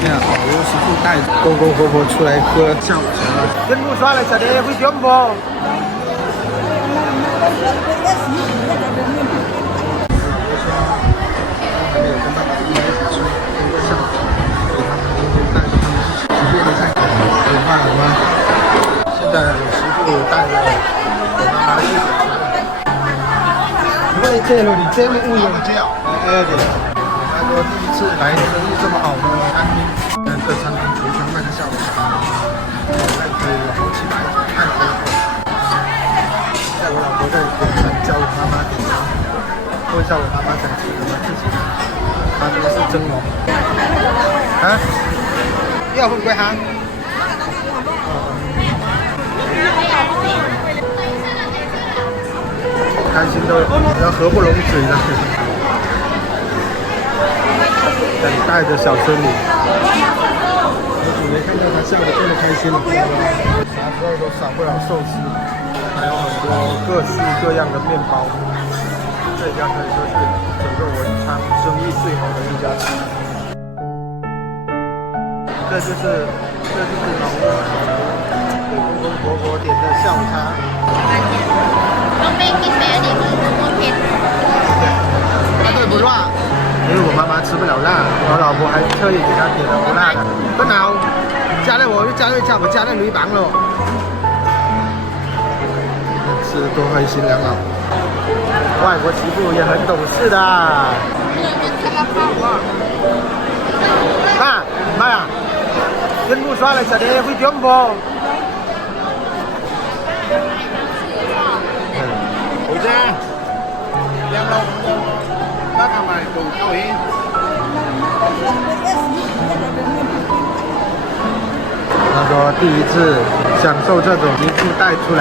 看，保佑师傅带公公婆婆出来喝下午茶。跟不刷了，小姐会点不？还没有跟爸爸一起吃一个下午茶，所以他们今天带着他们一起吃这个菜。有饭了吗？现在师傅带着我妈妈去点餐。因为这里这么乌有这样，他说第一次来生意这么好的餐厅，这餐厅橱窗卖的下午茶，那可以好几百种，太多了。现在我老婆在点餐，教我妈妈点餐，问一下我妈妈想吃什么自己。它这个是蒸笼。啊？要会不会哈？开心都要合不拢嘴了。等待着小孙女，我久没看到她笑得这么开心了。啥时候都少不了寿司，还有很多各式各样的面包。这家可以说是整个文昌生意最好的一家店。这就是老公给公公婆婆点的下午茶。ต้องไม่กินแม่ดิมันเผ็ด他对不辣，因为我妈妈吃不了辣，我老婆还特意给她点了不辣的。不恼，加了我就加了一下，我加了驴膀了。吃的多开心良好，外国媳妇也很懂事的。爸，妈呀，跟不刷了，小姐会点不？好啫，靚佬，那ทำไมดูเข้าเอง他说第一次享受这种媳妇带出来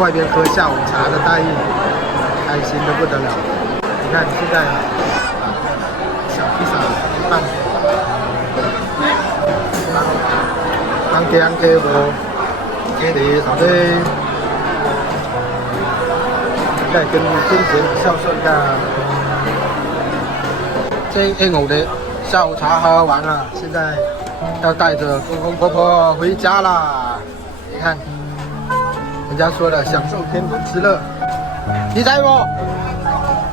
外边喝下午茶的待遇，开心的不得了。你看现在小披萨一半，安给无，给你头先，再跟金钱孝顺的。这我的下午茶喝完了，现在要带着公公婆婆回家啦。你看，人家说了，享受天伦之乐。你猜不？